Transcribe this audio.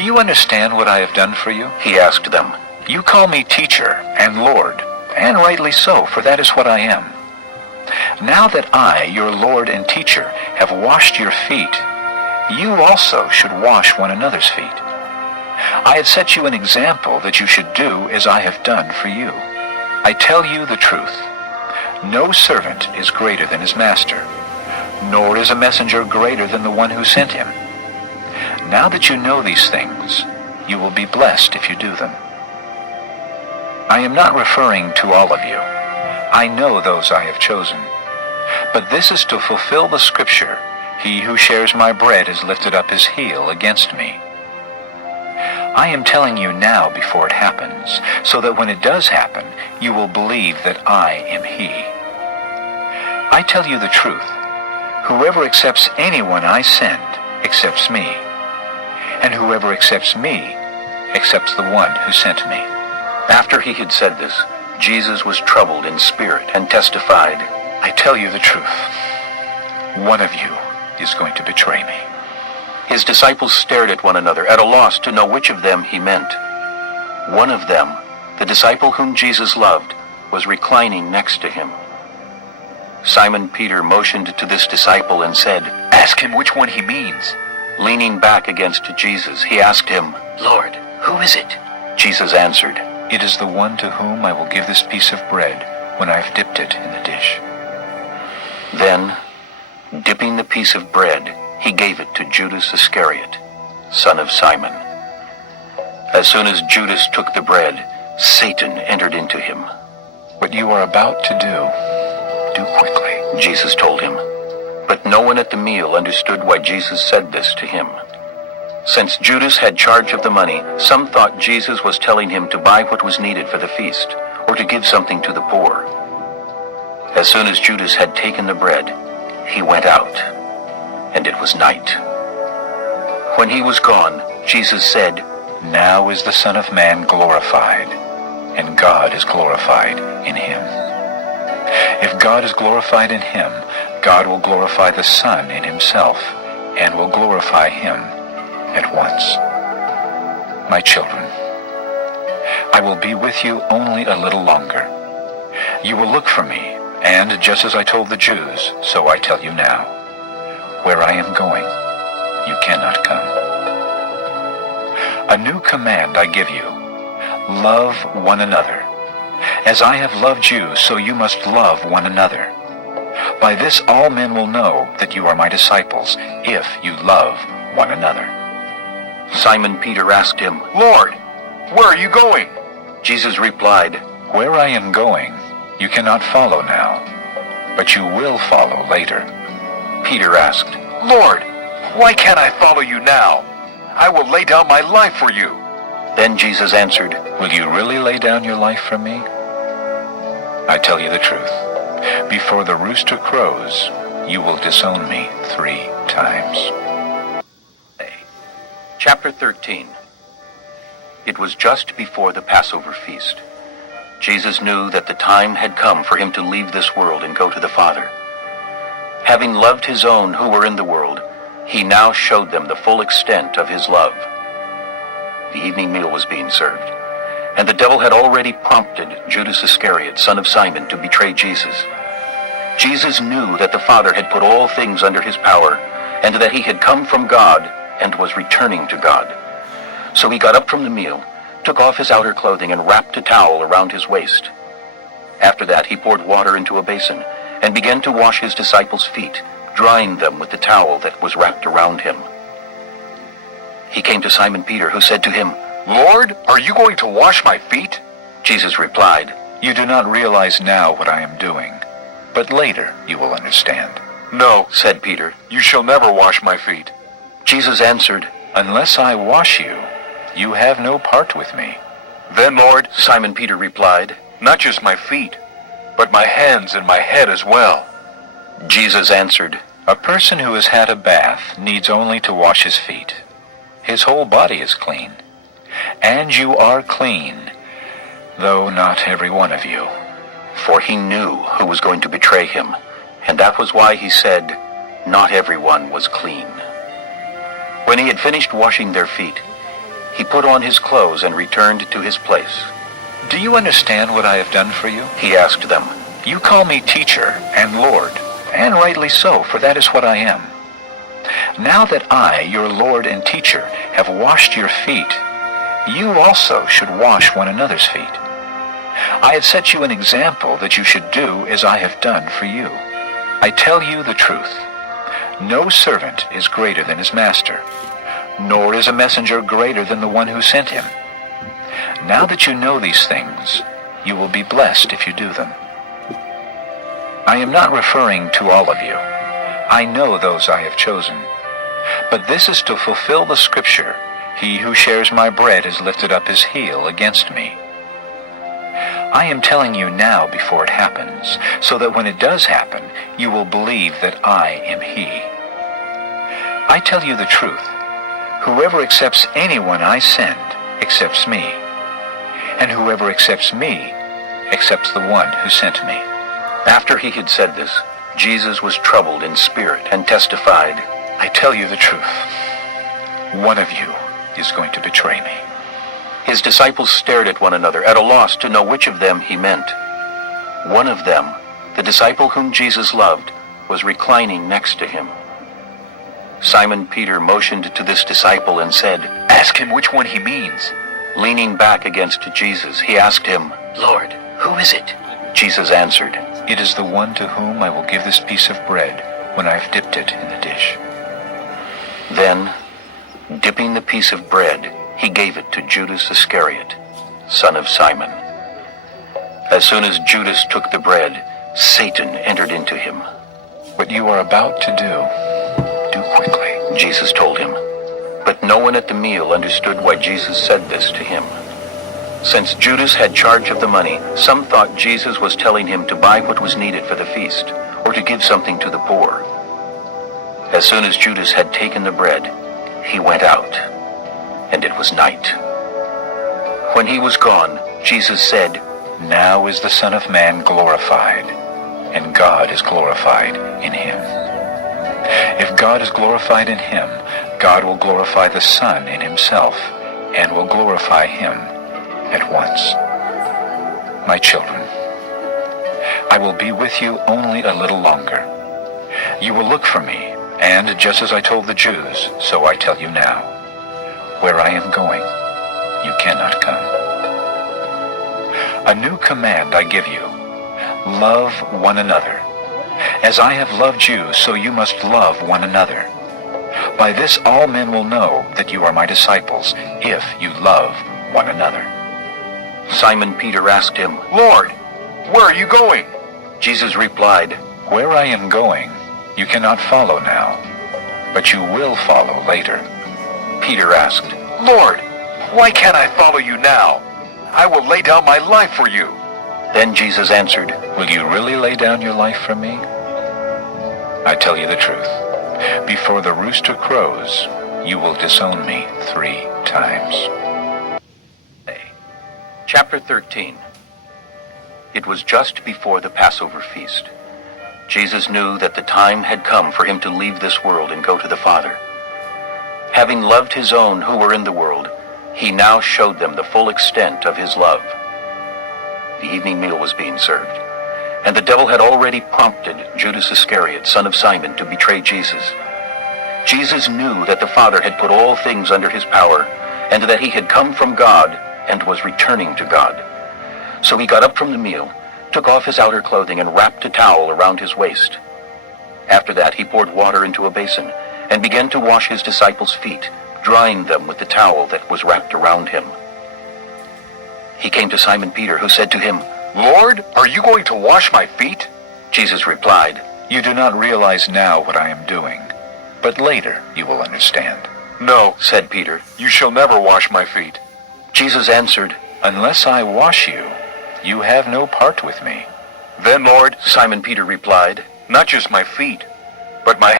Do you understand what I have done for you? He asked them. You call me teacher and Lord, and rightly so, for that is what I am. Now that I, your Lord and teacher, have washed your feet, you also should wash one another's feet. I have set you an example that you should do as I have done for you. I tell you the truth. No servant is greater than his master, nor is a messenger greater than the one who sent him. Now that you know these things, you will be blessed if you do them. I am not referring to all of you. I know those I have chosen. But this is to fulfill the scripture, he who shares my bread has lifted up his heel against me. I am telling you now before it happens, so that when it does happen, you will believe that I am he. I tell you the truth. Whoever accepts anyone I send accepts me, and whoever accepts me accepts the one who sent me. After he had said this, Jesus was troubled in spirit and testified, I tell you the truth. One of you is going to betray me. His disciples stared at one another, at a loss to know which of them he meant. One of them, the disciple whom Jesus loved, was reclining next to him. Simon Peter motioned to this disciple and said, Ask him which one he means. Leaning back against Jesus, he asked him, Lord, who is it? Jesus answered, It is the one to whom I will give this piece of bread when I have dipped it in the dish. Then, dipping the piece of bread, he gave it to Judas Iscariot, son of Simon. As soon as Judas took the bread, Satan entered into him. What you are about to do quickly, Jesus told him. But no one at the meal understood why Jesus said this to him. Since Judas had charge of the money, some thought Jesus was telling him to buy what was needed for the feast, or to give something to the poor. As soon as Judas had taken the bread, he went out, and it was night. When he was gone, Jesus said, Now is the Son of Man glorified, and God is glorified in him. If God is glorified in him, God will glorify the Son in himself, and will glorify him at once. My children, I will be with you only a little longer. You will look for me, and just as I told the Jews, so I tell you now. Where I am going, you cannot come. A new command I give you. Love one another. As I have loved you, so you must love one another. By this all men will know that you are my disciples, if you love one another. Simon Peter asked him, Lord, where are you going? Jesus replied, Where I am going, you cannot follow now, but you will follow later. Peter asked, Lord, why can't I follow you now? I will lay down my life for you. Then Jesus answered, Will you really lay down your life for me? I tell you the truth. Before the rooster crows, you will disown me 3 times. Chapter 13. It was just before the Passover feast. Jesus knew that the time had come for him to leave this world and go to the Father. Having loved his own who were in the world, he now showed them the full extent of his love. The evening meal was being served, and the devil had already prompted Judas Iscariot, son of Simon, to betray Jesus. Jesus knew that the Father had put all things under his power, and that he had come from God and was returning to God. So he got up from the meal, took off his outer clothing, and wrapped a towel around his waist. After that he poured water into a basin, and began to wash his disciples' feet, drying them with the towel that was wrapped around him. He came to Simon Peter, who said to him, Lord, are you going to wash my feet? Jesus replied, You do not realize now what I am doing, but later you will understand. No, said Peter, you shall never wash my feet. Jesus answered, Unless I wash you, you have no part with me. Then, Lord, Simon Peter replied, Not just my feet, but my hands and my head as well. Jesus answered, A person who has had a bath needs only to wash his feet. His whole body is clean. And you are clean, though not every one of you. For he knew who was going to betray him, and that was why he said, Not everyone was clean. When he had finished washing their feet, He put on his clothes and returned to his place. "Do you understand what I have done for you?" He asked them. "You call me teacher and Lord, and rightly so, for that is what I am. Now that I, your Lord and teacher, have washed your feet, you also should wash one another's feet. I have set you an example that you should do as I have done for you. I tell you the truth. No servant is greater than his master, nor is a messenger greater than the one who sent him. Now that you know these things, you will be blessed if you do them. I am not referring to all of you. I know those I have chosen. But this is to fulfill the scripture, 'He who shares my bread has lifted up his heel against me.' I am telling you now before it happens, so that when it does happen, you will believe that I am He. I tell you the truth. Whoever accepts anyone I send accepts me, and whoever accepts me accepts the one who sent me." After he had said this, Jesus was troubled in spirit and testified, "I tell you the truth. One of you is going to betray me." His disciples stared at one another, at a loss to know which of them he meant. One of them, the disciple whom Jesus loved, was reclining next to him. Simon Peter motioned to this disciple and said, "Ask him which one he means." Leaning back against Jesus, he asked him, "Lord, who is it?" Jesus answered, "It is the one to whom I will give this piece of bread when I have dipped it in the dish." Then, dipping the piece of bread, he gave it to Judas Iscariot, son of Simon. As soon as Judas took the bread, Satan entered into him. "What you are about to do quickly," Jesus told him. But no one at the meal understood why Jesus said this to him. Since Judas had charge of the money, some thought Jesus was telling him to buy what was needed for the feast, or to give something to the poor. As soon as Judas had taken the bread, he went out, and it was night. When he was gone, Jesus said, "Now is the Son of Man glorified, and God is glorified in him. If God is glorified in him, God will glorify the Son in himself, and will glorify him at once. My children, I will be with you only a little longer. You will look for me, and just as I told the Jews, so I tell you now. Where I am going, you cannot come. A new command I give you. Love one another. As I have loved you, so you must love one another. By this all men will know that you are my disciples, if you love one another." Simon Peter asked him, "Lord, where are you going?" Jesus replied, "Where I am going, you cannot follow now, but you will follow later." Peter asked, "Lord, why can't I follow you now? I will lay down my life for you." Then Jesus answered, "Will you really lay down your life for me? I tell you the truth. Before the rooster crows, you will disown me 3 times. Chapter 13. It was just before the Passover feast. Jesus knew that the time had come for him to leave this world and go to the Father. Having loved his own who were in the world, he now showed them the full extent of his love. The evening meal was being served, and the devil had already prompted Judas Iscariot, son of Simon, to betray Jesus. Jesus knew that the Father had put all things under his power, and that he had come from God and was returning to God. So he got up from the meal, took off his outer clothing, and wrapped a towel around his waist. After that he poured water into a basin, and began to wash his disciples' feet, drying them with the towel that was wrapped around him. He came to Simon Peter, who said to him, "Lord, are you going to wash my feet?" Jesus replied, "You do not realize now what I am doing, but later you will understand." "No," said Peter, "You shall never wash my feet." Jesus answered, "Unless I wash you, you have no part with me." "Then, Lord," Simon Peter replied, "Not just my feet, but my